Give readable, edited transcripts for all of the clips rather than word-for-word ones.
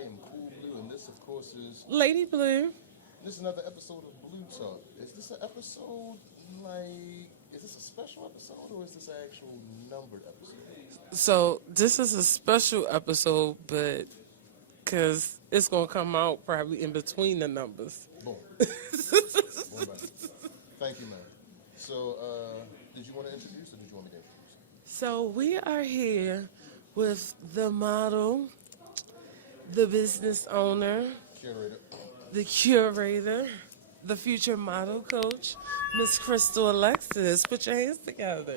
I am Cool Blue, and this, of course, is Lady Blu. this is another episode of Blue Talk. Is this an episode is this a special episode or is this an actual numbered episode? So this is a special episode, but because it's gonna come out probably in between the numbers. Boom. Boom, man. Thank you, man. So, did you want to introduce or did you want me to introduce? So we are here with the model, the business owner, Curator. the curator, the future model coach, Miss Krystle Alexis. Put your hands together.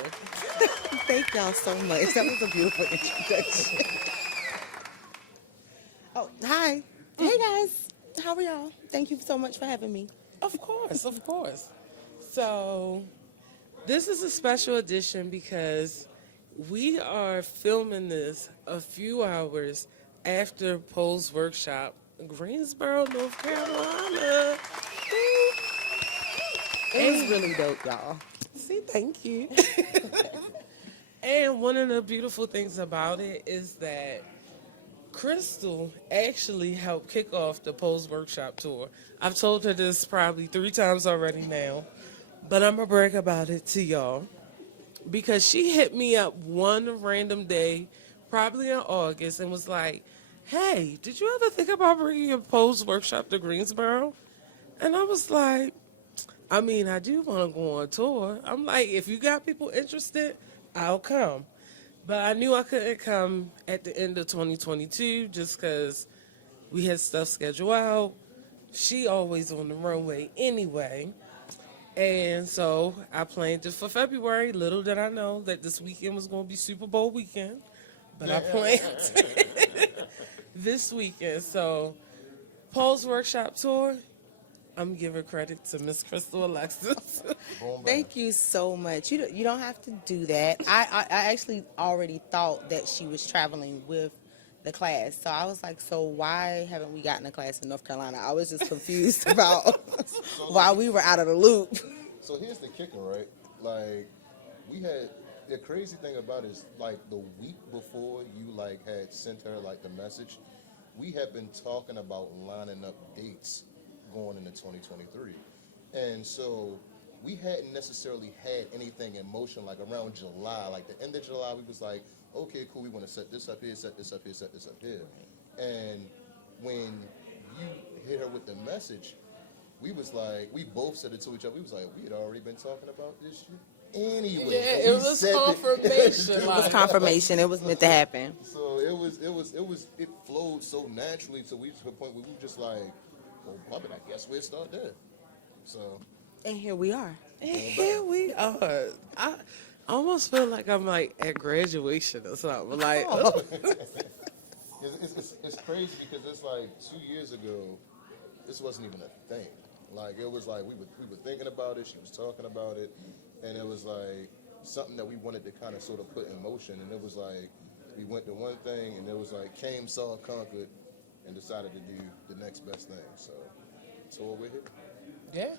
Thank y'all so much. That was a beautiful introduction. Oh, hi. Hey, guys. How are y'all? Thank you so much for having me. Of course, of course. So this is a special edition because we are filming this a few hours after Poe's workshop, Greensboro, North Carolina. It was really dope, y'all. See, thank you. And one of the beautiful things about it is that Krystle actually helped kick off the Poe's workshop tour. I've told her this probably 3 times already now, but I'm going to brag about it to y'all because she hit me up one random day, probably in August, and was like, hey, did you ever think about bringing your Poe's workshop to Greensboro? And I was like, I mean, I do want to go on tour. I'm like, if you got people interested, I'll come. But I knew I couldn't come at the end of 2022 just because we had stuff scheduled out. She always on the runway anyway. And so I planned it for February. Little did I know that this weekend was going to be Super Bowl weekend. But I planned this weekend. So Paul's workshop tour, I'm giving credit to Miss Krystle Alexis. Thank you so much. You don't have to do that. I actually already thought that she was traveling with the class. So I was like, so why haven't we gotten a class in North Carolina? I was just confused about why we were out of the loop. So here's the kicker, right? Like, the crazy thing about it is, like, the week before you, like, had sent her, like, the message, we had been talking about lining up dates going into 2023. And so we hadn't necessarily had anything in motion, like, around July. Like, the end of July, we was like, okay, cool, we want to set this up here, set this up here, set this up here. And when you hit her with the message, we was like, we both said it to each other. We was like, we had already been talking about this shit anyway. Yeah, it was confirmation. It was confirmation. It was meant to happen. So it flowed so naturally to the point where we were just like, well, puppet, I guess we'll start there. So. And here we are. And here we are. I almost feel like I'm like at graduation or something. Like, it's crazy because it's like 2 years ago, this wasn't even a thing. Like, it was like we were thinking about it, she was talking about it, and it was like something that we wanted to kind of sort of put in motion. And it was like we went to one thing, and it was like came, saw, conquered, and decided to do the next best thing. So we're here. yeah.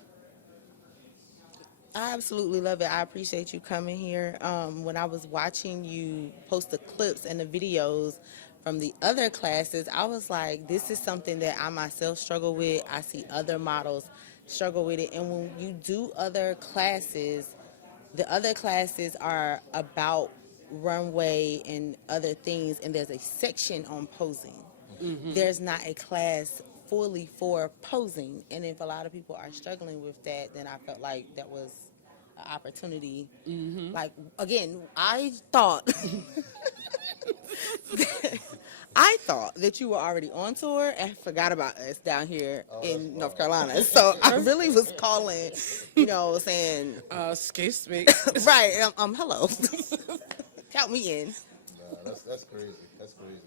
I absolutely love it. I appreciate you coming here. When I was watching you post the clips and the videos from the other classes, I was like, this is something that I myself struggle with. I see other models struggle with it. And when you do other classes, the other classes are about runway and other things, and there's a section on posing. Mm-hmm. There's not a class fully for posing, and if a lot of people are struggling with that, then I felt like that was an opportunity. Mm-hmm. Like, again, I thought that you were already on tour and forgot about us down here in North Carolina. So I really was calling, saying, Excuse me. right, hello. Count me in. Nah, that's crazy. That's crazy.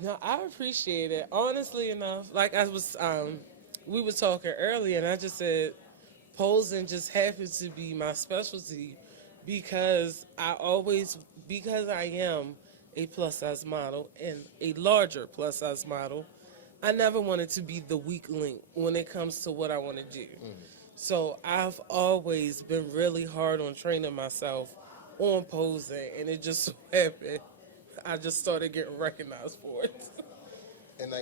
No, I appreciate it. Honestly enough, like I was, we were talking earlier, and I just said, posing just happens to be my specialty because I am a plus size model and a larger plus size model. I never wanted to be the weak link when it comes to what I want to do. Mm-hmm. So I've always been really hard on training myself on posing, and it just so happened I just started getting recognized for it. and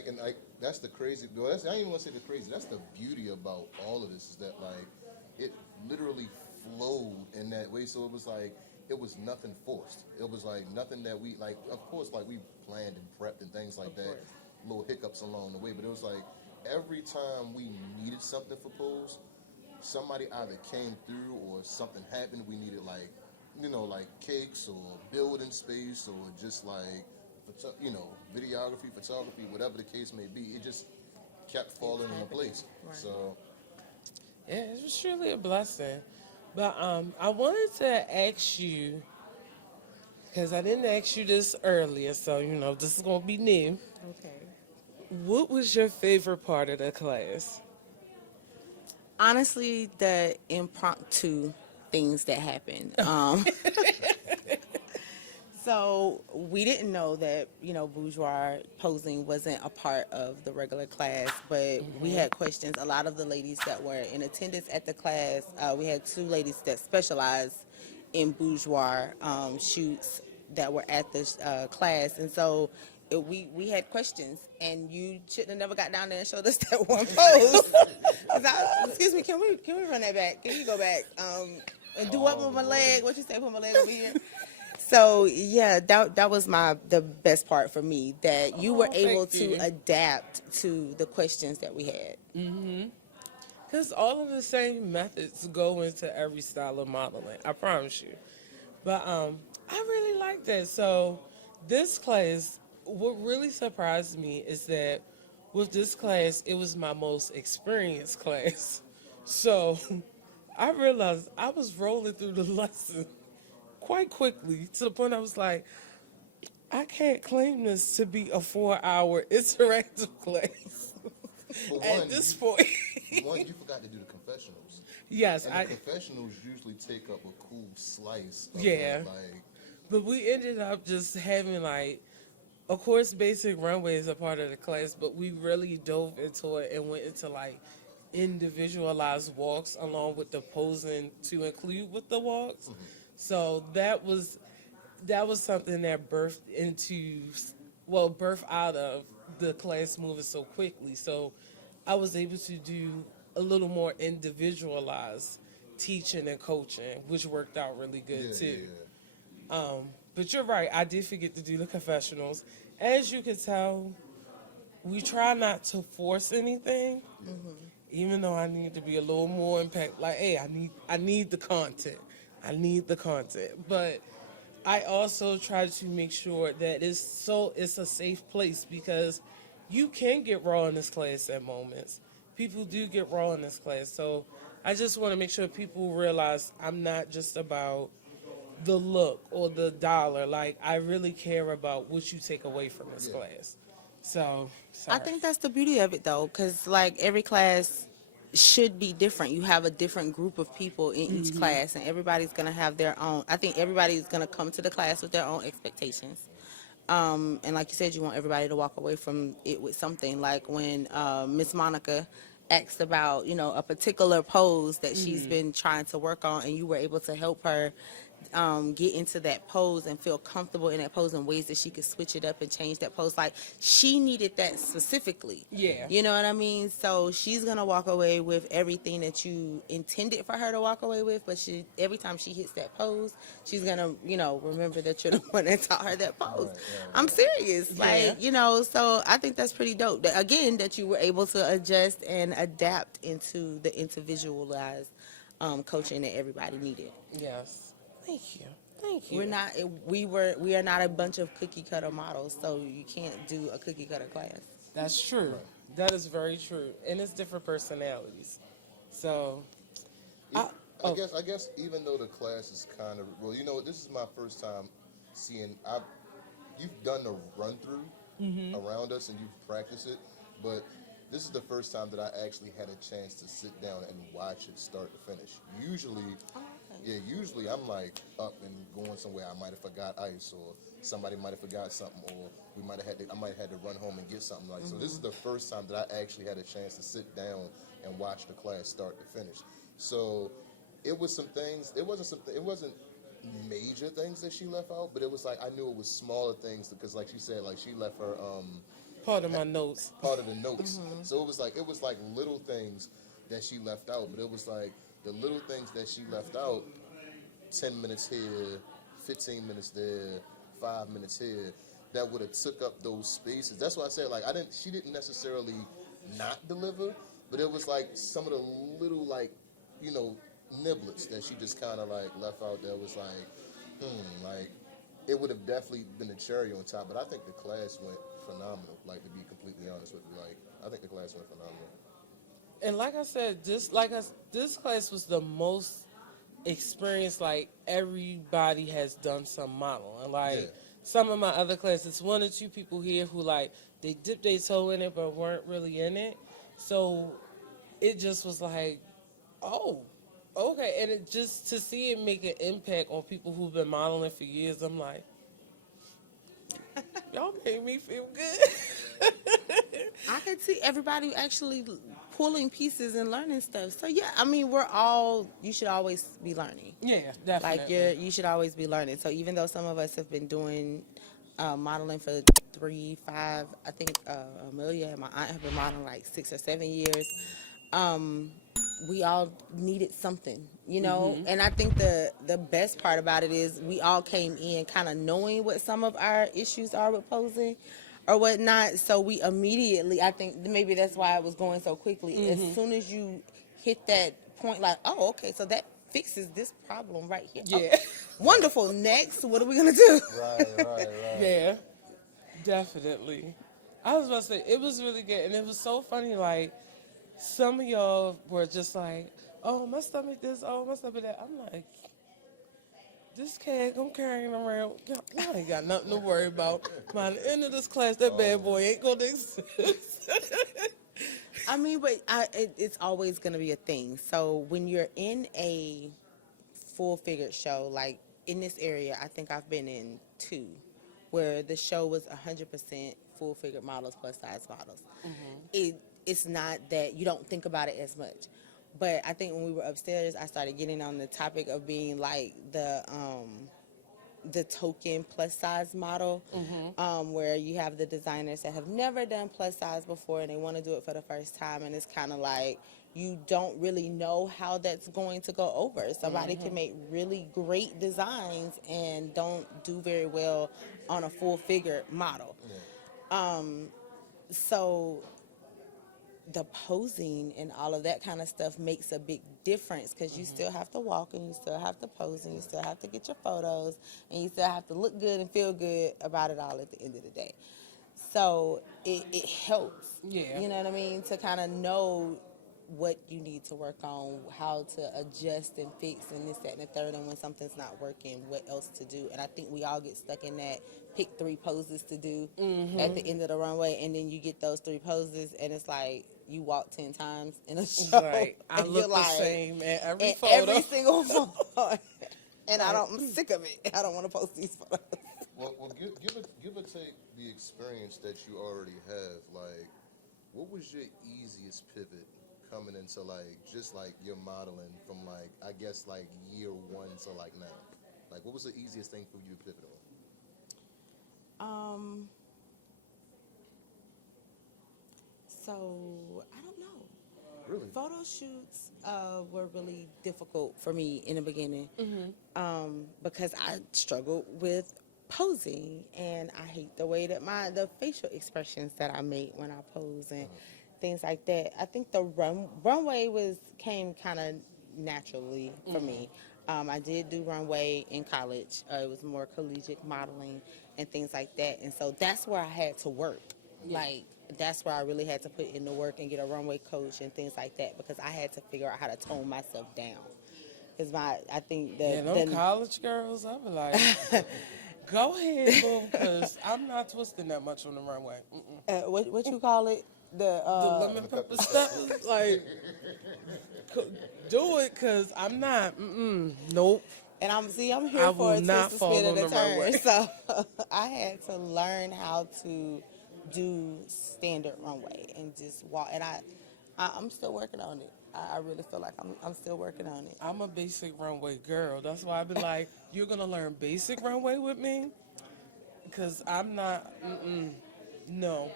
that's the crazy. Well, I don't even want to say the crazy. That's the beauty about all of this is that like it literally flowed in that way. So it was like it was nothing forced. It was like nothing that we like. Of course, like we planned and prepped and things like that. Little hiccups along the way, but it was like every time we needed something for pose, somebody either came through or something happened. We needed like like cakes or building space or just like videography, photography, whatever the case may be. It just kept falling into place. Right. So Yeah, it was truly a blessing. But I wanted to ask you, because I didn't ask you this earlier, so this is gonna be new. Okay. What was your favorite part of the class? Honestly, the impromptu things that happen. So we didn't know that, bourgeois posing wasn't a part of the regular class, but we had questions. A lot of the ladies that were in attendance at the class, we had 2 ladies that specialized in bourgeois shoots that were at the class. And so we had questions, and you shouldn't have never got down there and showed us that one pose. Excuse me, can we run that back? Can you go back? And do what with my leg? What you say, put my leg over here? So yeah, that was the best part for me, that you were able to adapt to the questions that we had. Because all of the same methods go into every style of modeling, I promise you. But I really like that. So this class, what really surprised me is that with this class, it was my most experienced class. So I realized I was rolling through the lesson quite quickly to the point I was like, I can't claim this to be a 4-hour interactive class at this point. you forgot to do the confessionals. Yes, And the confessionals usually take up a cool slice of Yeah. that, like. But we ended up just having of course, basic runway is a part of the class, but we really dove into it and went into individualized walks along with the posing to include with the walks. So that was something that birthed out of the class moving so quickly. So I was able to do a little more individualized teaching and coaching, which worked out really good too. But you're right, I did forget to do the confessionals. As you can tell, we try not to force anything, even though I need to be a little more impact. Like, hey, I need the content. I need the content. But I also try to make sure that it's a safe place, because you can get raw in this class at moments. People do get raw in this class. So I just want to make sure people realize I'm not just about the look or the dollar. Like, I really care about what you take away from this class. So, sorry. I think that's the beauty of it, though, because every class should be different. You have a different group of people in each class, and everybody's going to have their own. I think everybody's going to come to the class with their own expectations. And like you said, you want everybody to walk away from it with something. Like when Miss Monica asked about, a particular pose that she's been trying to work on, and you were able to help her get into that pose and feel comfortable in that pose in ways that she could switch it up and change that pose. Like, she needed that specifically. Yeah. You know what I mean? So she's going to walk away with everything that you intended for her to walk away with, but every time she hits that pose, she's going to, remember that you're the one that taught her that pose. Right. I'm serious. Yeah. So I think that's pretty dope. Again, that you were able to adjust and adapt into the individualized coaching that everybody needed. Yes. Thank you. We are not a bunch of cookie cutter models, so you can't do a cookie cutter class. That's true. Right. That is very true. And it's different personalities. So I guess even though the class is kind of, this is my first time seeing, you've done the run through around us and you've practiced it, but this is the first time that I actually had a chance to sit down and watch it start to finish. Usually I'm up and going somewhere. I might have forgot ice, or somebody might have forgot something, or I might have had to run home and get something. So this is the first time that I actually had a chance to sit down and watch the class start to finish. So it was some things. It wasn't major things that she left out, but it was I knew it was smaller things, because she said, she left her part of my notes. Part of the notes. So it was like little things that she left out, but it was like the little things that she left out, 10 minutes here, 15 minutes there, 5 minutes here, that would have took up those spaces. That's why I said, like, she didn't necessarily not deliver, but it was like some of the little, like, you know, niblets that she just kind of like left out there was like, like, it would have definitely been a cherry on top, but I think the class went phenomenal, like, to be completely honest with you. Like, I think the class went phenomenal. And like I said, this class was the most experienced. Like, everybody has done some model, and like some of my other classes, 1 or 2 people here who like they dipped their toe in it but weren't really in it. So it just was like, oh, okay, and it just to see it make an impact on people who've been modeling for years. I'm like, y'all made me feel good. I could see everybody actually pulling pieces and learning stuff. So yeah, I mean, you should always be learning. Yeah, definitely. Like you should always be learning. So even though some of us have been doing modeling for 3, 5, I think Amelia and my aunt have been modeling like 6 or 7 years. We all needed something, you know? And I think the best part about it is we all came in kind of knowing what some of our issues are with posing or whatnot. So we immediately, I think maybe that's why it was going so quickly. As soon as you hit that point, like, oh, okay, so that fixes this problem right here. Yeah. Oh, wonderful. Next, what are we going to do? Right. Yeah, definitely. I was about to say, it was really good. And it was so funny, like, some of y'all were just like, oh, my stomach this, oh, my stomach that. I'm like, this keg I'm carrying around, y'all ain't got nothing to worry about. By the end of this class, that bad boy ain't going to exist. I mean, but it's always going to be a thing. So when you're in a full-figured show, like in this area, I think I've been in 2, where the show was 100% full-figured models plus size models. It's not that you don't think about it as much. But I think when we were upstairs, I started getting on the topic of being like the token plus size model, where you have the designers that have never done plus size before and they want to do it for the first time, and it's kind of like you don't really know how that's going to go over. Somebody can make really great designs and don't do very well on a full figure model. So the posing and all of that kind of stuff makes a big difference, because you still have to walk and you still have to pose and you still have to get your photos and you still have to look good and feel good about it all at the end of the day. So it helps, you know what I mean, to kind of know what you need to work on, how to adjust and fix and this, that, and the third, and when something's not working, what else to do. And I think we all get stuck in that pick 3 poses to do at the end of the runway, and then you get those 3 poses and it's like you walk 10 times in a show. Right. I look the same at every photo. Every single photo. And I'm sick of it. I don't want to post these photos. Well, give or take the experience that you already have. Like, what was your easiest pivot coming into like just like your modeling from like I guess like year 1 to like now? Like, what was the easiest thing for you to pivot on? So I don't know. Really? Photo shoots were really difficult for me in the beginning, because I struggled with posing, and I hate the way that the facial expressions that I made when I pose and things like that. I think the runway came kind of naturally for me. I did do runway in college. It was more collegiate modeling and things like that, and so that's where I had to work. Like, that's where I really had to put in the work and get a runway coach and things like that, because I had to figure out how to tone myself down. Because I think them college girls, I be like, go ahead, boo, because I'm not twisting that much on the runway. What you call it? The lemon pepper steppers, like, do it, because I'm not, nope. And I'm here for a twist, a spin, and a turn. Runway. So I had to learn how to do standard runway and just walk. And I'm still working on it. I really feel like I'm still working on it. I'm a basic runway girl. That's why I've been like, you're going to learn basic runway with me? Because I'm not, no.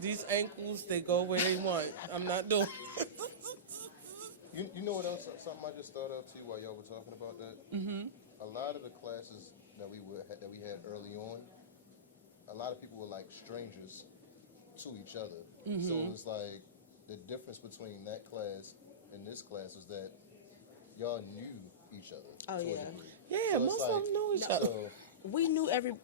These ankles, they go where they want. I'm not doing it. You know what else? Something I just thought of too while y'all were talking about that. Mm-hmm. A lot of the classes that we had early on, a lot of people were like strangers to each other. Mm-hmm. So it was like the difference between that class and this class was that y'all knew each other. Oh, to a yeah. degree. Yeah, So most it's of like- them know each other. So,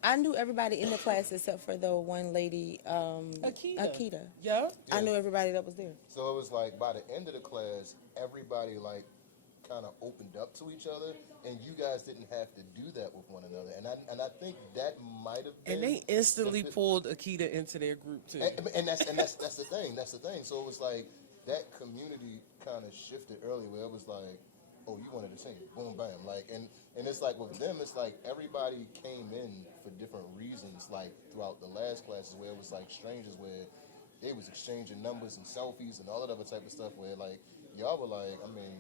I knew everybody in the class except for the one lady, Akita. Yeah. I knew everybody that was there. so it was like by the end of the class, everybody like kind of opened up to each other, and you guys didn't have to do that with one another. And I think that might have been. And they instantly pulled Akita into their group too. And that's the thing. That's the thing. So it was like that community kind of shifted early, where it was like, oh, you wanted to sing it, boom, bam, like, and it's like with them, it's like everybody came in for different reasons, like throughout the last classes, where it was like strangers, where they was exchanging numbers and selfies and all that other type of stuff, where like y'all were like, I mean,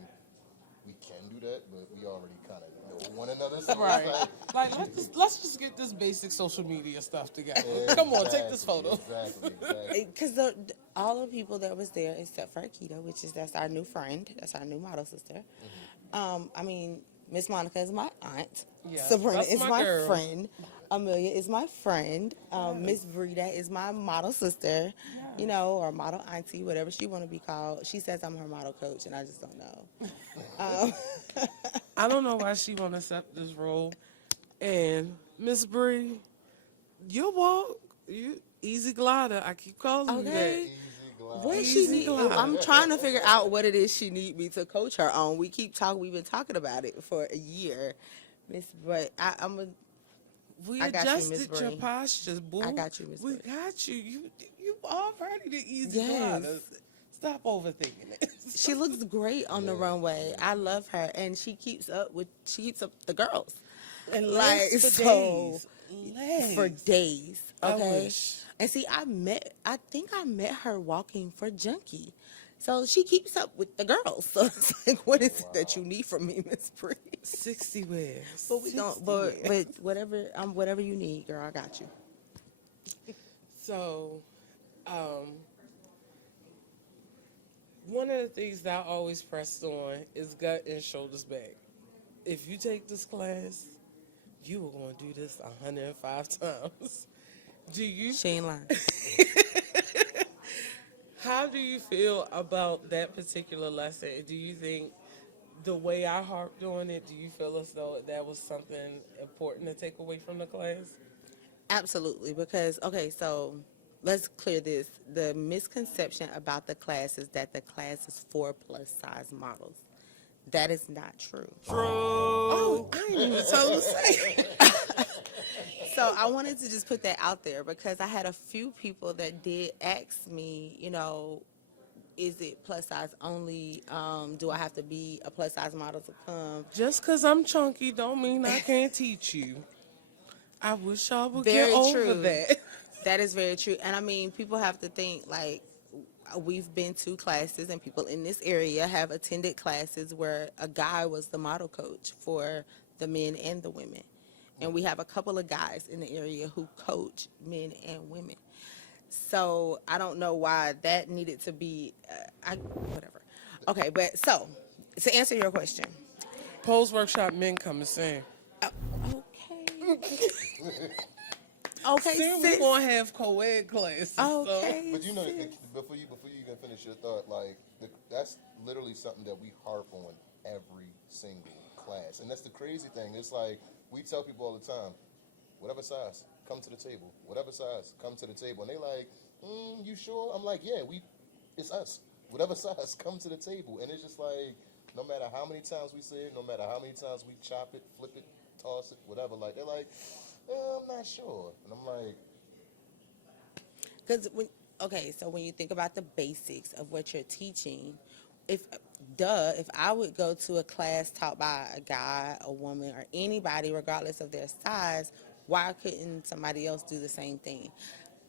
we can do that, but we already kind of know one another. So Right. it's Like let's just get this basic social media stuff together. Come on, take this photo. Exactly. Because all the people that was there, except for Akita, that's our new friend, that's our new model sister. I mean, Miss Monica is my aunt. Yeah, Sabrina that's is my my girl. friend. Amelia is my friend. Miss Brita is my model sister, you know, or model auntie, whatever she want to be called. She says I'm her model coach, and I just don't know. I don't know why she want to accept this role. And Miss Bree, you easy glider. I keep calling you Okay. that. What Easy she need? glide. I'm trying to figure out what it is she need me to coach her on. We've been talking about it for a year, Miss. But I'm a. We I got you, Miss adjusted your Bree. postures, boo. I got you, Miss We Bree. got you. You already the easy Yes. gliders. Stop overthinking it. She looks great on the runway. I love her, and she keeps up the girls. And Like, legs for so- days. Legs. For days. I Okay. wish. And see, I think I met her walking for Junkie. So she keeps up with the girls. So it's like, what is it that you need from me, Miss Bree? 60 wears. But we don't. But whatever you need, girl, I got you. So, one of the things that I always pressed on is gut and shoulders back. If you take this class, you are going to do this 105 times. Do you? She ain't lying. How do you feel about that particular lesson? Do you think the way I harped on it, do you feel as though that was something important to take away from the class? Absolutely, because so let's clear this. The misconception about the class is that the class is for plus size models. That is not true. Oh, I didn't even tell her to say it. So I wanted to just put that out there because I had a few people that did ask me, you know, is it plus size only? Do I have to be a plus size model to come? Just because I'm chunky don't mean I can't teach you. I wish y'all would Very get over true. that. That is very true. And I mean, people have to think like we've been to classes and people in this area have attended classes where a guy was the model coach for the men and the women. And we have a couple of guys in the area who coach men and women. So I don't know why that needed to be, whatever. Okay, but so to answer your question. Pose workshop men come and sing. Okay. Okay, Soon we're sis. going to have co-ed classes. Okay. But you know, sis. before you even finish your thought, like that's literally something that we harp on every single class, and that's the crazy thing. It's like we tell people all the time, whatever size, come to the table. Whatever size, come to the table, and they like, you sure? I'm like, yeah, it's us. Whatever size, come to the table, and it's just like, no matter how many times we say it, no matter how many times we chop it, flip it, toss it, whatever. Like they're like, I'm not sure, and I'm like. Because so when you think about the basics of what you're teaching, if I would go to a class taught by a guy, a woman, or anybody, regardless of their size, why couldn't somebody else do the same thing?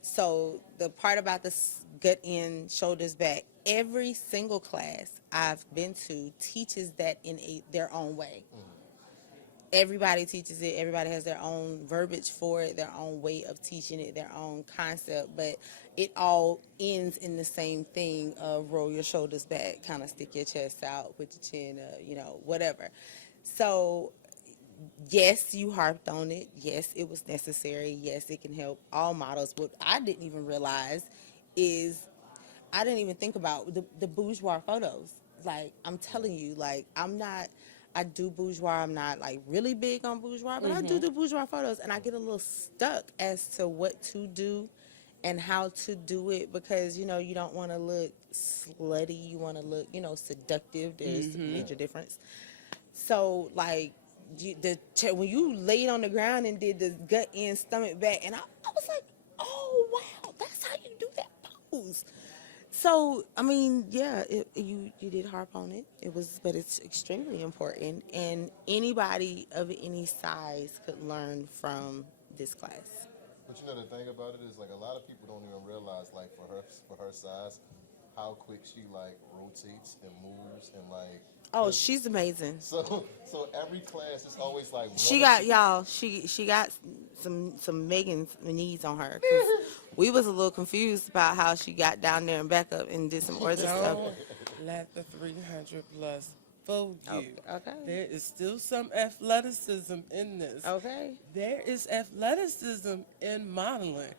So the part about the gut in, shoulders back, every single class I've been to teaches that in their own way. everybody teaches it. Everybody has their own verbiage for it, their own way of teaching it, their own concept, but it all ends in the same thing of roll your shoulders back, kind of stick your chest out, put your chin up, you know, whatever. So yes, you harped on it. Yes, it was necessary. Yes, it can help all models. What I didn't even realize is I didn't even think about the bourgeois photos. Like, I'm telling you, like, I do bourgeois. I'm not, like, really big on bourgeois, but I do bourgeois photos, and I get a little stuck as to what to do and how to do it because, you know, you don't want to look slutty. You want to look, you know, seductive. There's a major difference. So, like, when you laid on the ground and did the gut in, stomach back, and I was like, oh, wow, that's how you do that pose. So, I mean, yeah, you did harp on it. But it's extremely important, and anybody of any size could learn from this class. But you know the thing about it is like a lot of people don't even realize like for her size, how quick she like rotates and moves and like. Oh, she's amazing. So every class is always like. She got y'all. She got some Megan's knees on her. 'Cause we was a little confused about how she got down there and back up and did some other stuff. Don't let the 300 plus fool you. Okay. There is still some athleticism in this. Okay. There is athleticism in modeling.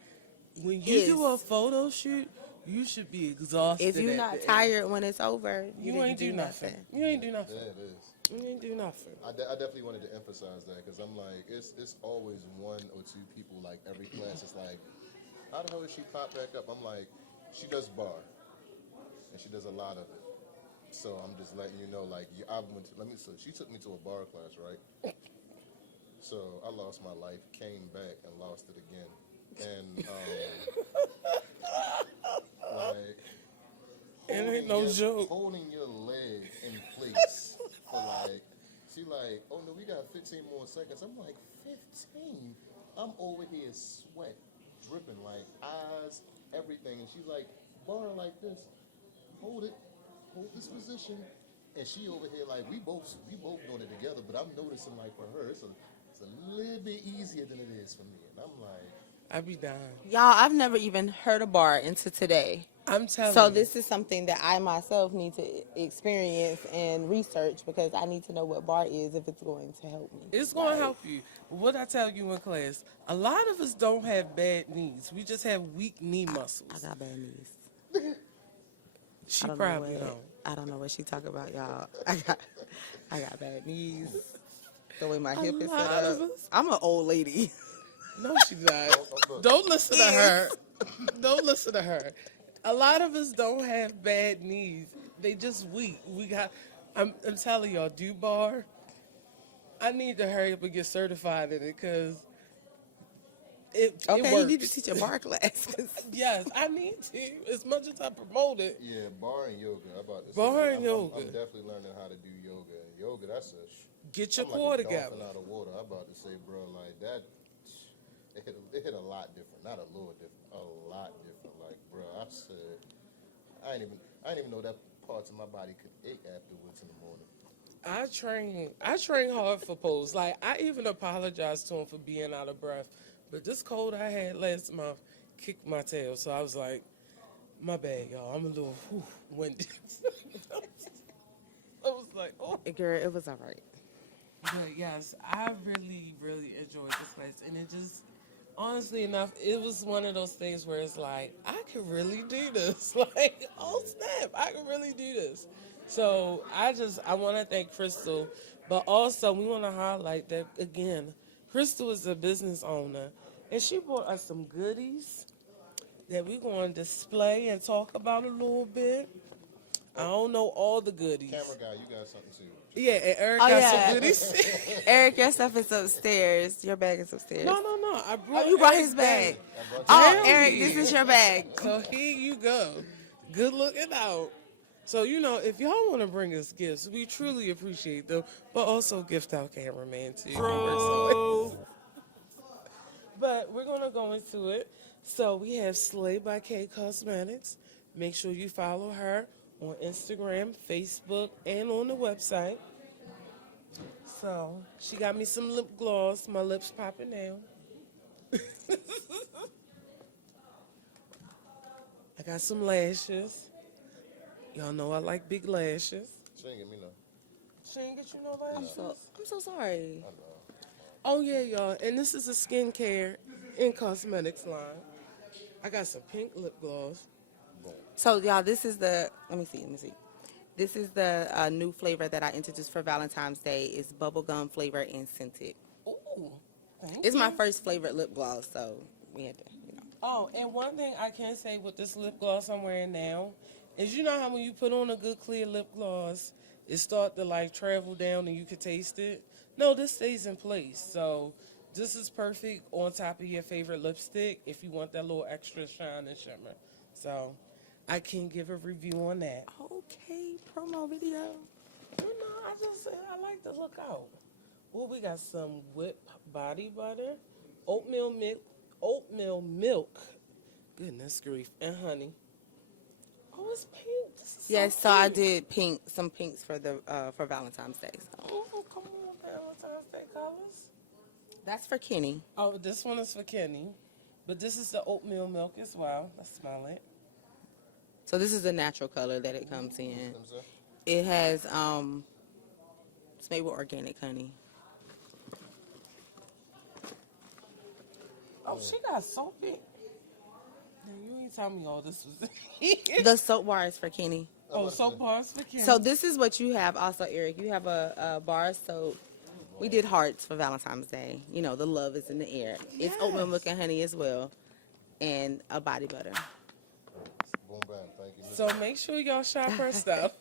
When you do a photo shoot, you should be exhausted. If you're not tired when it's over, you ain't do nothing. You ain't do nothing. Yeah, it is. You ain't do nothing. I definitely wanted to emphasize that because I'm like, it's always one or two people like every class. It's like, how the hell did she pop back up? I'm like, she does bar, and she does a lot of it. So I'm just letting you know, like, so she took me to a bar class, right? So I lost my life, came back, and lost it again, and like. It ain't no joke. Holding your leg in place for like, she like, oh no, we got 15 more seconds. I'm like, 15? I'm over here sweat dripping, like eyes, everything. And she's like, bar like this, hold this position. And she over here like, we both doing it together, but I'm noticing like for her, it's a little bit easier than it is for me. And I'm like, I be dying. Y'all, I've never even heard a bar until today. I'm telling So you. this is something that I myself need to experience and research because I need to know what bar is if it's going to help me. It's going to help you. What I tell you in class, a lot of us don't have bad knees. We just have weak knee muscles. I got bad knees. She probably don't. I don't know what she talking about, y'all. I got bad knees. The way my hip is set lot of up. us- I'm an old lady. No, she's not. Don't listen to her. Don't listen to her. A lot of us don't have bad knees. They just weak. I'm telling y'all, do bar. I need to hurry up and get certified in it because it Okay, works. you need to teach a bar class. 'Cause Yes, I need to. As much as I promote it. yeah, bar and yoga. I'm about to say. Bar that. and yoga. I'm definitely learning how to do yoga. Yoga, that's Get your I'm core like a together. dolphin out of water. I'm about to say, bro, like that. It hit a lot different, not a little different, a lot different. Like, bro, I said, I didn't even know that parts of my body could ache afterwards in the morning. I train hard for pose. Like, I even apologized to him for being out of breath. But this cold I had last month kicked my tail. So I was like, my bad, y'all. I'm a little winded. I was like, oh. girl, it was all right. But yes, I really, really enjoyed this class. And it just, honestly enough, it was one of those things where it's like, I could really do this. Like, oh snap, I could really do this. So I want to thank Krystle, but also we want to highlight that, again, Krystle is a business owner, and she brought us some goodies that we're going to display and talk about a little bit. I don't know all the goodies. Camera guy, you got something too. Yeah, and Eric Oh, got yeah. some goodies. Eric, your stuff is upstairs. Your bag is upstairs. No. I brought You brought Eric's his bag. I brought Oh, Hell Eric, yeah. this is your bag. So here you go. Good looking out. So, if y'all want to bring us gifts, we truly appreciate them, but also gift our cameraman too. Bro. But we're going to go into it. So we have Slay by K Cosmetics. Make sure you follow her on Instagram, Facebook, and on the website. So she got me some lip gloss. My lips popping now. I got some lashes. Y'all know I like big lashes. She ain't get me no. She ain't get you no I'm lashes? so sorry. Oh yeah, y'all. And this is a skincare and cosmetics line. I got some pink lip gloss. So y'all, this is the let me see. This is the new flavor that I introduced for Valentine's Day. It's bubblegum flavor and scented. Ooh, thank It's my you. first flavored lip gloss, so we had to, you know. Oh, and one thing I can say with this lip gloss I'm wearing now is you know how when you put on a good clear lip gloss, it start to like travel down and you can taste it? No, this stays in place. So this is perfect on top of your favorite lipstick if you want that little extra shine and shimmer. So I can give a review on that. Okay, promo video. You know, I just say I like to look out. Well, we got some whipped body butter, oatmeal milk, goodness grief, and honey. Oh, it's pink. This is Yes, so so I cute. did some pinks for the for Valentine's Day. So. Oh, come on, Valentine's Day colors. That's for Kenny. Oh, this one is for Kenny, but this is the oatmeal milk as well. Let's smell it. So this is the natural color that it comes in. You know what I'm saying? It has it's made with organic honey. Oh, she got soapy. Now, you ain't tell me all this was. The soap bar is for Kenny. Oh, soap bars for Kenny. So this is what you have also, Eric. You have a bar of soap. We did hearts for Valentine's Day. You know, the love is in the air. It's oatmeal milk and honey as well. And a body butter. Boom, bam. Thank you. So make sure y'all shop her stuff.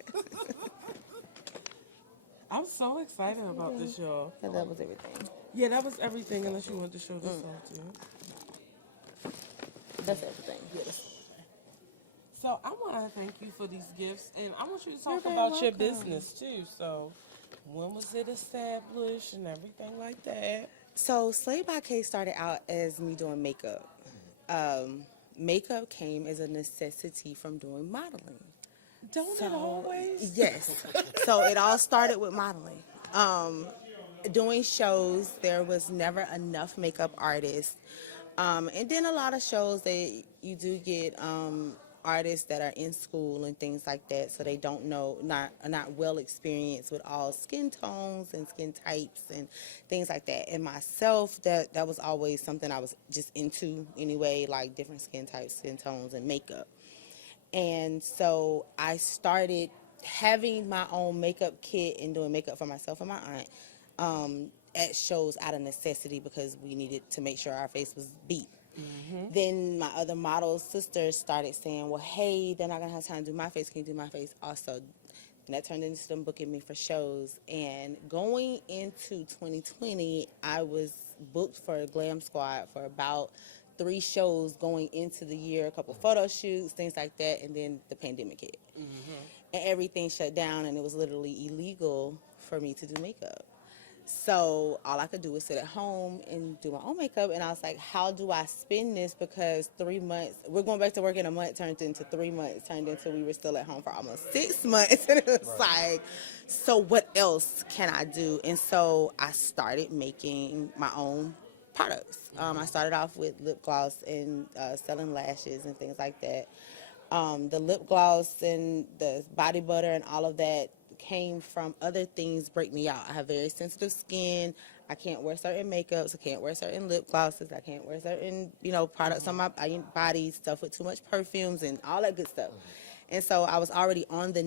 I'm so excited about this, y'all. Yeah, that was everything. Yeah, that was everything unless you wanted to show this off too. That's everything. So I want to thank you for these gifts, and I want you to talk You're very about your welcome. business too. So when was it established and everything like that? So Slay by K started out as me doing makeup. Makeup came as a necessity from doing modeling. Don't it always? Yes. So it all started with modeling. Doing shows, there was never enough makeup artists. And then a lot of shows that you do get artists that are in school and things like that, so they don't know, are not well experienced with all skin tones and skin types and things like that. And myself, that was always something I was just into anyway, like different skin types, skin tones, and makeup. And so I started having my own makeup kit and doing makeup for myself and my aunt at shows out of necessity because we needed to make sure our face was beat. Then my other model sisters started saying, well, hey, they're not going to have time to do my face. Can you do my face also? And that turned into them booking me for shows. And going into 2020, I was booked for Glam Squad for about 3 shows going into the year, a couple photo shoots, things like that, and then the pandemic hit. And everything shut down, and it was literally illegal for me to do makeup. So all I could do was sit at home and do my own makeup, and I was like, how do I spend this? Because 3 months, we're going back to work in a month, turned into 3 months, turned into we were still at home for almost 6 months, and it was like, so what else can I do? And so I started making my own products. I started off with lip gloss and selling lashes and things like that. The lip gloss and the body butter and all of that came from other things break me out. I have very sensitive skin. I can't wear certain makeups. I can't wear certain lip glosses. I can't wear certain, products on my body, stuff with too much perfumes and all that good stuff. And so I was already on the,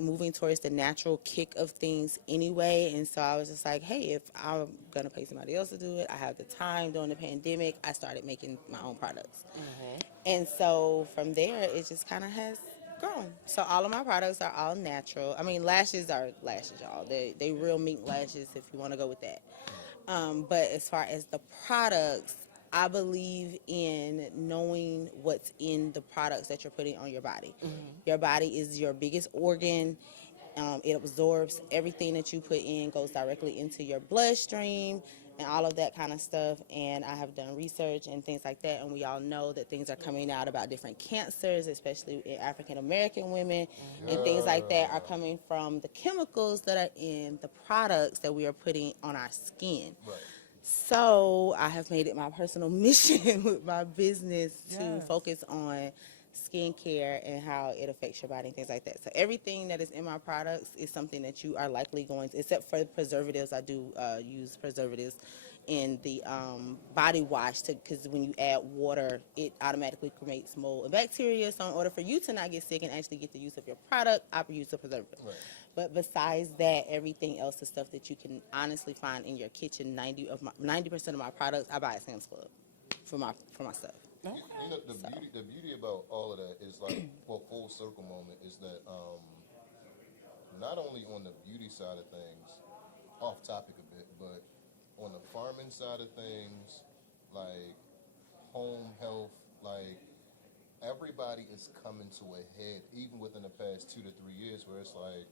moving towards the natural kick of things anyway. And so I was just like, hey, if I'm going to pay somebody else to do it, I have the time. During the pandemic, I started making my own products. And so from there, it just kind of has grown. So all of my products are all natural. I mean, lashes are lashes, y'all. They real mink lashes if you want to go with that. But as far as the products, I believe in knowing what's in the products that you're putting on your body. Your body is your biggest organ. It absorbs everything that you put in, goes directly into your bloodstream. and all of that kind of stuff. And I have done research and things like that. And we all know that things are coming out about different cancers, especially in African American women, and things like that are coming from the chemicals that are in the products that we are putting on our skin. Right. So I have made it my personal mission with my business to Yes. focus on skincare and how it affects your body and things like that. So everything that is in my products is something that you are likely going to, except for preservatives. I do use preservatives in the body wash because when you add water, it automatically creates mold and bacteria. So in order for you to not get sick and actually get the use of your product, I use a preservative. Right. But besides that, everything else is stuff that you can honestly find in your kitchen. 90% of my products I buy at Sam's Club for my stuff. You know, the beauty about all of that is like, well, full circle moment is that not only on the beauty side of things, off topic a bit, but on the farming side of things, like home health, like everybody is coming to a head, even within the past 2 to 3 years, where it's like,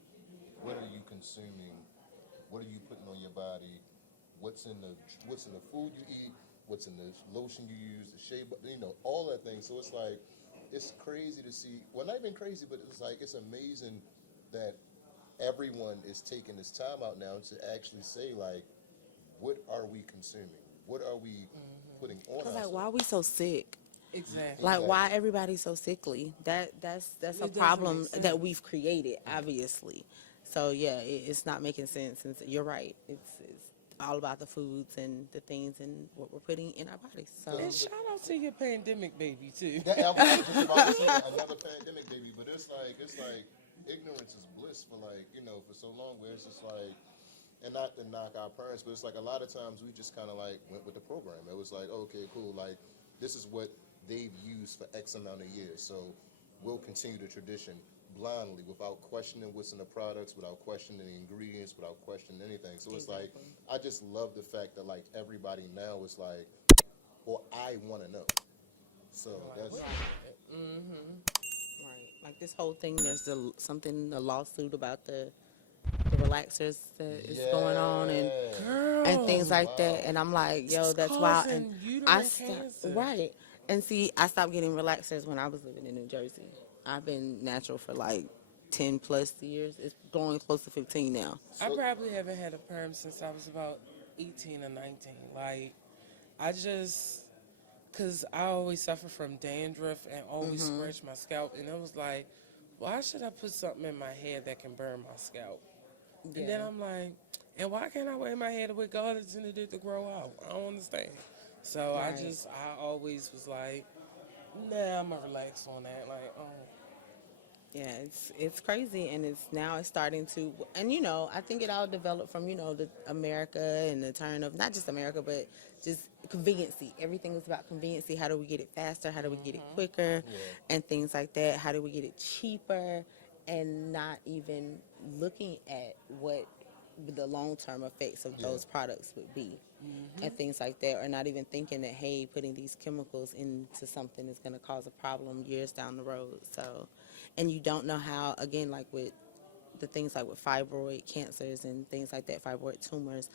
what are you consuming? What are you putting on your body? What's in the food you eat? What's in the lotion you use? The shea, you know, all that thing. So it's like, it's crazy to see. Well, not even crazy, but it's like, it's amazing that everyone is taking this time out now to actually say, like, what are we consuming? What are we putting on Cause ourselves? like, why are we so sick? Exactly. Like, why everybody so sickly? That's a doesn't problem make sense. that we've created, obviously. So yeah, it's not making sense. And you're right. It's all about the foods and the things and what we're putting in our bodies. So And shout out to your pandemic baby too. That, I was just about to say another pandemic, baby, but it's like ignorance is bliss for, like, you know, for so long, where it's just like, and not to knock our parents, but it's like a lot of times we just kind of like went with the program. It was like, okay, cool, like this is what they've used for X amount of years, so we'll continue the tradition blindly without questioning what's in the products, without questioning the ingredients, without questioning anything. So it's like, I just love the fact that like everybody now is like, well, I want to know. So that's right, like this whole thing. There's a lawsuit about the relaxers that is going on and things like that. And I'm like, yo, that's wild. And causing uterine I cancer. right. And see, I stopped getting relaxers when I was living in New Jersey. I've been natural for like 10 plus years. It's going close to 15 now. I probably haven't had a perm since I was about 18 or 19. Like, because I always suffer from dandruff and always scratch my scalp. And it was like, why should I put something in my hair that can burn my scalp? And then I'm like, and why can't I wear my hair the way God intended it to grow out? I don't understand. So Right. I always was like, nah, I'm going to relax on that. Like, oh. Yeah, it's crazy, and it's starting to, and you know, I think it all developed from, you know, the America and the turn of not just America, but just conveniency. Everything is about conveniency. How do we get it faster? How do we get it quicker? And things like that. How do we get it cheaper? And not even looking at what the long-term effects of those products would be. And things like that, or not even thinking that, hey, putting these chemicals into something is going to cause a problem years down the road. So, and you don't know how, again, like with the things like with fibroid cancers and things like that, fibroid tumors,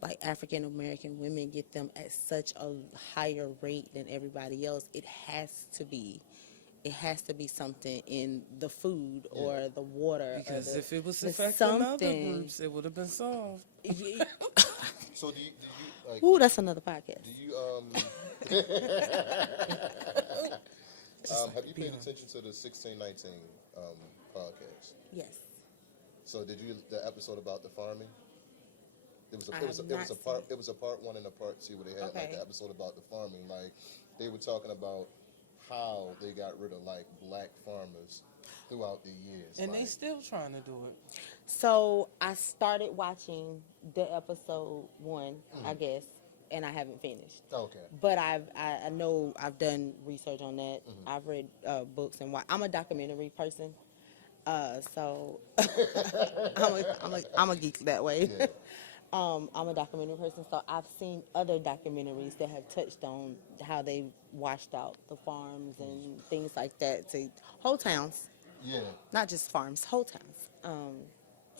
like African American women get them at such a higher rate than everybody else. It has to be something in the food or the water. Because if it was the affecting other something. groups, it would have been solved. So do you like? Ooh, that's another podcast. Do you have you paid attention to the 1619 podcast? Yes. So did you the episode about the farming? It was I a have part not it was a part 1 and a part 2 where they had like Okay. the episode about the farming. Like they were talking about how they got rid of like black farmers throughout the years. And like, they still trying to do it. So I started watching the episode 1, I guess, and I haven't finished. okay. But I know I've done research on that. I've read books and I'm a documentary person, so I'm a geek that way. Yeah. I'm a documentary person, so I've seen other documentaries that have touched on how they washed out the farms and things like that to whole towns, Yeah. not just farms, whole towns.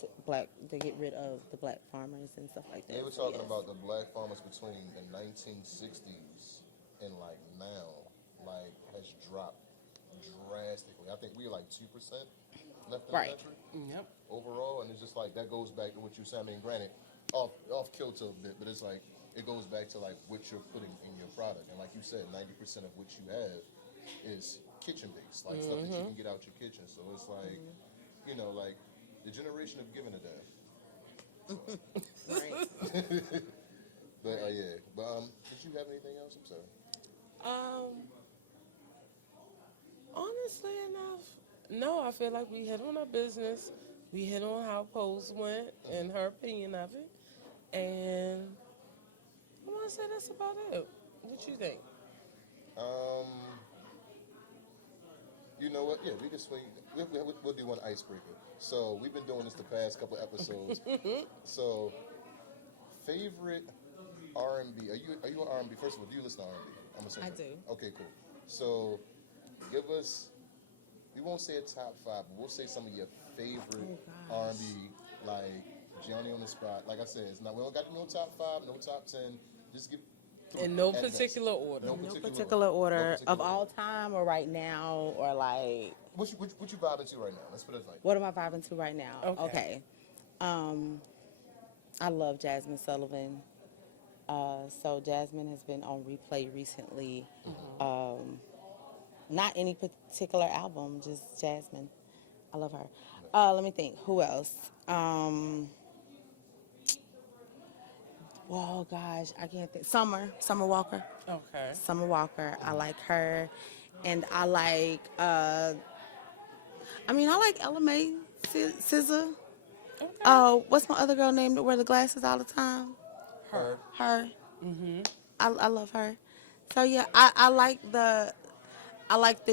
to get rid of the black farmers and stuff like that. They were So, talking yes. about the black farmers between the 1960s and like now, like has dropped drastically. I think we're like 2% left in Right. the country Yep. overall, and it's just like that goes back to what you said. I mean, granted, off kilter a bit, but it's like it goes back to like what you're putting in your product, and like you said, 90% of what you have is kitchen based, like stuff that you can get out your kitchen. So it's like, you know, like the generation of giving a damn. Right. But yeah, but did you have anything else? I'm sorry. Honestly enough, no. I feel like we hit on our business. We hit on how Pose went and her opinion of it, and I want to say that's about it. What you think? You know what? Yeah, we can swing. We'll do one icebreaker. So we've been doing this the past couple episodes. So, favorite R&B? Are you an R&B? First of all, do you listen to R&B? I'm assuming. I do. Okay, cool. So, give us. We won't say a top 5, but we'll say some of your favorite R&B, like Johnny on the spot. Like I said, it's not. We don't got no top 5, no top 10. Just give. In no at best. particular order. No particular order No particular of all time or right now or like What you vibing to right now? Let's put it like. what am I vibing to right now? Okay. I love Jasmine Sullivan. So Jasmine has been on replay recently. Not any particular album, just Jasmine. I love her. Let me think. Who else? Oh gosh, I can't think. Summer Walker. Okay. Summer Walker. I like her, and I like. I like Ella May, SZA. Okay. What's my other girl name that wear the glasses all the time? Her. Her. I love her. So yeah, I like the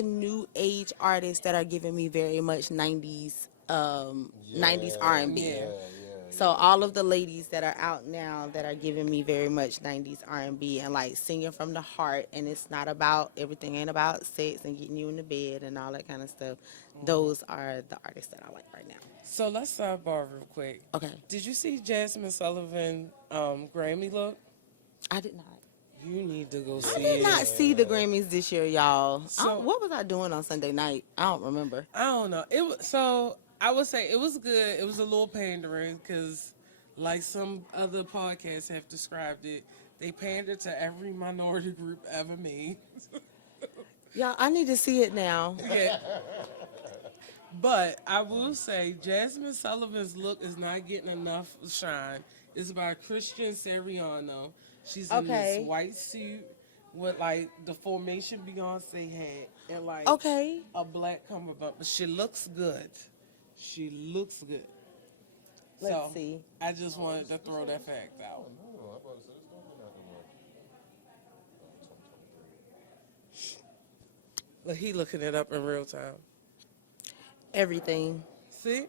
new age artists that are giving me very much 90s 90s R&B. Yeah. So all of the ladies that are out now that are giving me very much 90s R&B and like singing from the heart, and it's not about, everything ain't about sex and getting you in the bed and all that kind of stuff. Those are the artists that I like right now. So let's sidebar real quick. Okay. Did you see Jasmine Sullivan Grammy look? I did not. You need to go I see did it. not see the Grammys this year, y'all. So- What was I doing on Sunday night? I don't remember. I don't know. It was, so I would say it was good. It was a little pandering because, like some other podcasts have described it, they pandered to every minority group ever made. Y'all, I need to see it now. Yeah. But I will say Jasmine Sullivan's look is not getting enough shine. It's by Christian Siriano. She's in Okay. this white suit with like the formation Beyonce had and like Okay. a black cummerbund. But she looks good. She looks good. Let's see. I just wanted to throw that fact out. No, I'm about to say it's definitely not gonna work. 2023. But he looking it up in real time. Everything. See?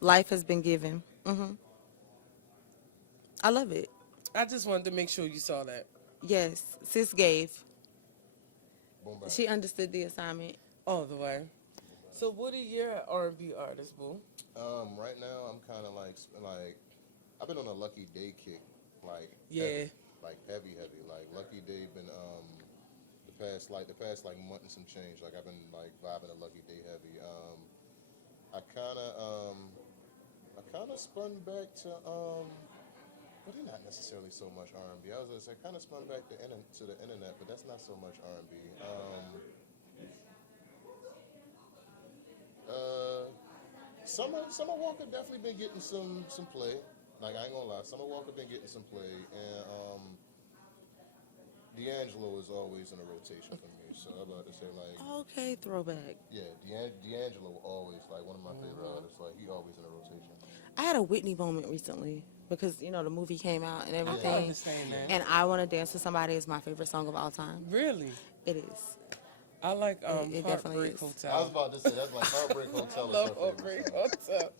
Life has been given. I love it. I just wanted to make sure you saw that. Yes. Sis gave. Boom, bang. She understood the assignment. All the way. So what are your R&B artists, boo? Right now I'm kind of like I've been on a Lucky Day kick, like Yeah. heavy. Like Lucky Day been the past month and some change. Like I've been like vibing a Lucky Day heavy. I kind of spun back to but they're not necessarily so much R&B. I was gonna say kind of spun back to the internet, but that's not so much R&B. Summer Walker definitely been getting some play. Like I ain't gonna lie, Summer Walker been getting some play, and D'Angelo is always in a rotation for me. So I'm about to say like, Okay, throwback. yeah, D'Angelo always like one of my favorite artists. Like he always in a rotation. I had a Whitney moment recently because, you know, the movie came out and I everything. understand that. And I Want to Dance with Somebody is my favorite song of all time. Really? It is. I like It definitely Heartbreak is. Hotel. I was about to say that's like Heartbreak Hotel. I is love her favorite Heartbreak song.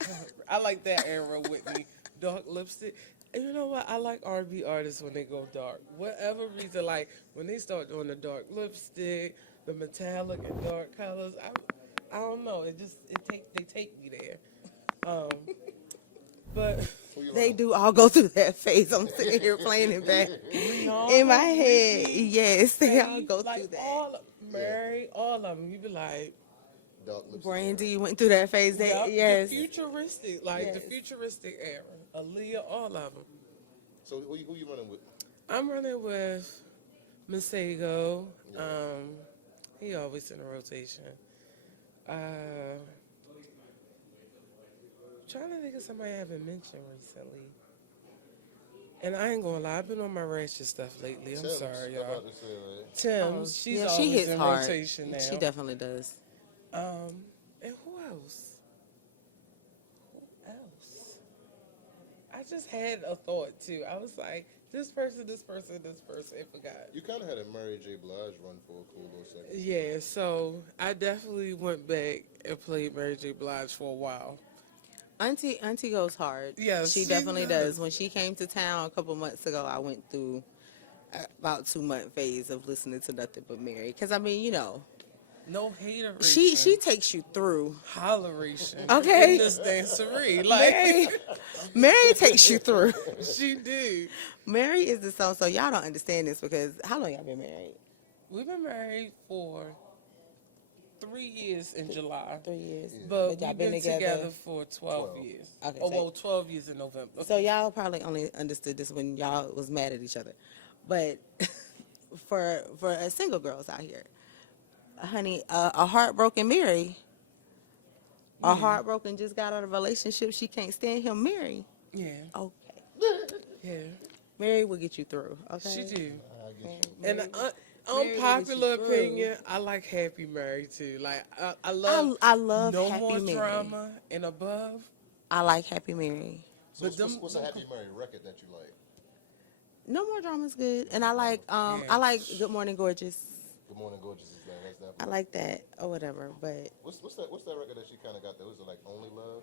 Hotel. I like that era with me. Dark lipstick. And you know what? I like R&B artists when they go dark. Whatever reason, like when they start doing the dark lipstick, the metallic and dark colors. I don't know. They take me there. But Who you They running? do all go through that phase. I'm sitting here playing it back in my head. Ricky, Yes, they all Faith, go like through that. all Mary, all of them. You be like, Dark lipstick. Brandy went through that phase. They, yep, yes. the futuristic, like the Yes. futuristic era. Aaliyah, all of them. So who you running with? I'm running with Masego. He always in a rotation. Trying to think of somebody I haven't mentioned recently. And I ain't gonna lie, I've been on my ratchet stuff lately. I'm Tim's. sorry, I'm y'all. about to say, like, Tim's, she's yeah, always she hits in hard. rotation now. She definitely does. And who else? Who else? I just had a thought too. I was like, this person, and forgot. you kind of had a Mary J. Blige run for a cool little second. Yeah, so I definitely went back and played Mary J. Blige for a while. Auntie goes hard. Yes, she she definitely does. does. When she came to town a couple months ago, I went through about 2 month phase of listening to nothing but Mary. Because I mean, No hateration. she takes you through. holleration. Okay. In this dancery. Like, Mary takes you through. she do. Mary is the song. So y'all don't understand this because how long y'all been married? We've been married for 3 years in July. 3 years. But y'all we've been together for 12 years. Okay, Oh, so- well, 12 years in November. So y'all probably only understood this when y'all was mad at each other. But for single girls out here, honey, a heartbroken Mary, a heartbroken just got out of a relationship she can't stand him, Mary. Yeah. Okay. Yeah. Mary will get you through. Okay. She do. I get you. And Mary unpopular will get you through. opinion, I like Happy Mary too. Like I love I love No Happy More Mary. Drama and Above. I like Happy Mary. So But them- what's a Happy Mary record that you like? No More Drama's good, and I like Yeah. I like Good Morning Gorgeous. Good Morning Gorgeous is that. That's that. I like that or whatever, but What's that record that she kind of got there? Was it like Only Love?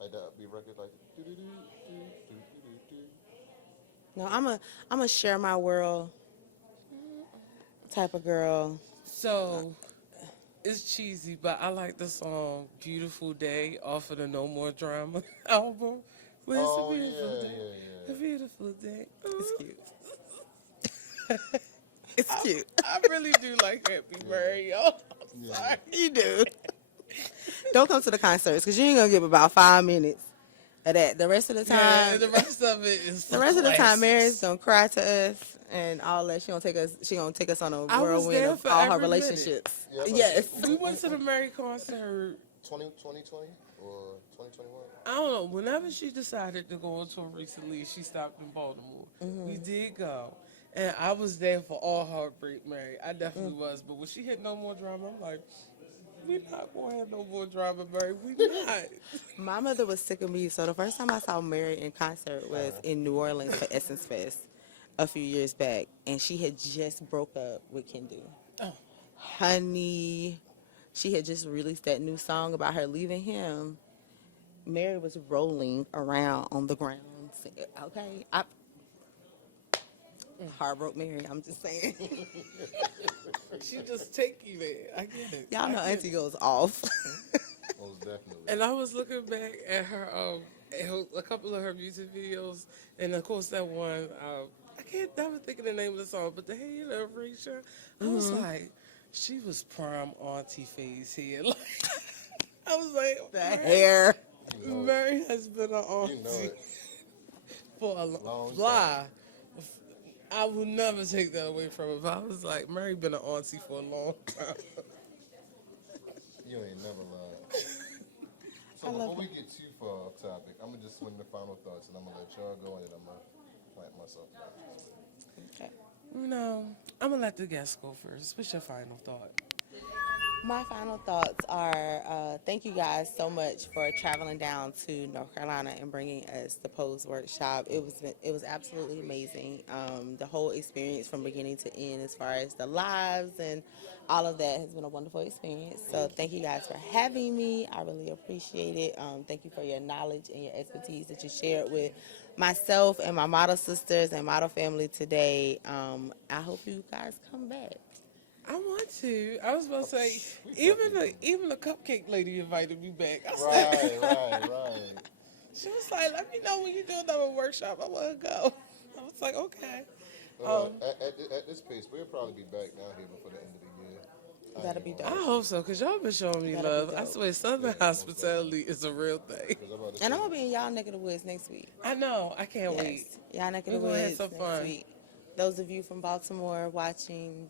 Like that upbeat record, like. no, I'm a share my world type of girl. So it's cheesy, but I like the song "Beautiful Day" off of the No More Drama album. Well, it's Oh a yeah, beautiful day. yeah, A beautiful day. It's cute. It's cute. I really do like Happy Mary, y'all. I'm sorry. You do. Don't come to the concerts because you ain't gonna give about 5 minutes of that. The rest of the Yeah, time, and the rest of it is the rest of the time, classics. Mary's gonna cry to us and all that. She gonna take us on a I was whirlwind there of for all her every minute. relationships. Yeah, but- Yes. We went to the Mary concert. 2020 or 2021? I don't know. Whenever she decided to go on tour recently, she stopped in Baltimore. We did go. And I was there for all Heartbreak Mary. I definitely was. But when she hit No More Drama, I'm like, we not going to have no more drama, Mary. We not. My mother was sick of me, so the first time I saw Mary in concert was in New Orleans for Essence Fest a few years back, and she had just broke up with Kendu. Oh. Honey, she had just released that new song about her leaving him. Mary was rolling around on the ground. Okay, heartbroke Mary. I'm just saying. She just take you there. I get it. Y'all know I get Auntie it. goes off. Most definitely. And I was looking back at a couple of her music videos, and of course that one, I can't never think of the name of the song, but the hair of Risha, I was like, she was prime auntie phase here. Like, I was like, The Mary, hair. You know it. Mary has been an auntie You know it. for a Long long time. time. I would never take that away from her, but I was like, Mary been an auntie for a long time. You ain't never lied. So before we get too far off topic, I'm gonna just swing the final thoughts, and I'm gonna let y'all go, and then I'm gonna plant myself back. Okay. No, I'm gonna let the guests go first. What's your final thought? My final thoughts are thank you guys so much for traveling down to North Carolina and bringing us the Pose Workshop. It was absolutely amazing. The whole experience from beginning to end, as far as the lives and all of that, has been a wonderful experience. So thank you guys for having me. I really appreciate it. Thank you for your knowledge and your expertise that you shared with myself and my model sisters and model family today. I hope you guys come back. I want to. I was about to say, even the cupcake lady invited me back. I said, Right. She was like, let me know when you do another workshop. I want to go. I was like, okay. At this pace, we'll probably be back down here before the end of the year. I That'll ain't be gonna I dope. hope so, because y'all been showing me That'll be love. I dope. swear, Southern Yeah, most hospitality is a real thing. 'Cause I'm about to And say, I'm gonna be in y'all neck of the woods next week. I know. I can't wait. Yes, y'all neck of the We're gonna have woods some next fun. week. Those of you from Baltimore watching,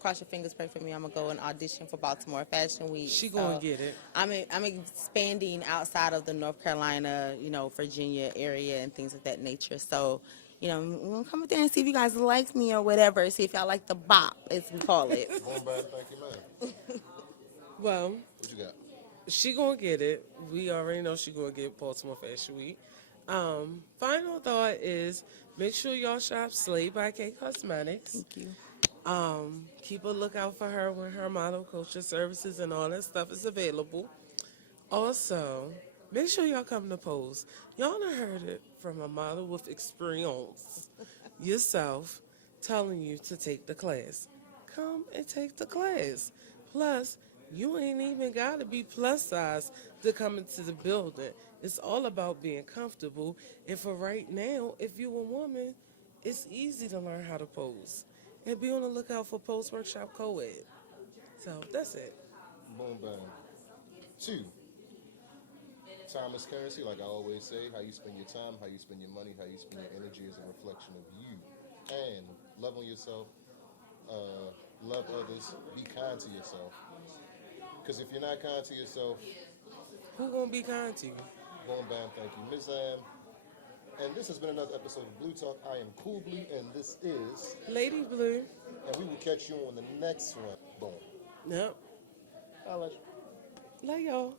cross your fingers, pray for me. I'm gonna go and audition for Baltimore Fashion Week. She gonna get it. I'm expanding outside of the North Carolina, Virginia area and things of that nature. So, we're gonna come up there and see if you guys like me or whatever. See if y'all like the bop, as we call it. going back, thank you, man. Well, What you got? she gonna get it. We already know she gonna get Baltimore Fashion Week. Final thought is make sure y'all shop Slay by K Cosmetics. Thank you. Keep a lookout for her when her model coaching services and all that stuff is available. Also, make sure y'all come to pose. Y'all done heard it from a model with experience yourself telling you to take the class. Come and take the class. Plus, you ain't even got to be plus size to come into the building. It's all about being comfortable. And for right now, if you're a woman, it's easy to learn how to pose. And be on the lookout for Pose Workshop Co-Ed. So that's it. Boom, bang. 2. Time is currency, like I always say. How you spend your time, how you spend your money, how you spend your energy is a reflection of you. And love on yourself, love others, be kind to yourself. Because if you're not kind to yourself, Who gonna be kind to you? boom, bam, thank you. Ms. And this has been another episode of Blue Talk. I am Cool Blue, and this is, Lady Blu. and we will catch you on the next one. Boom. Yep. I'll let you. Love y'all.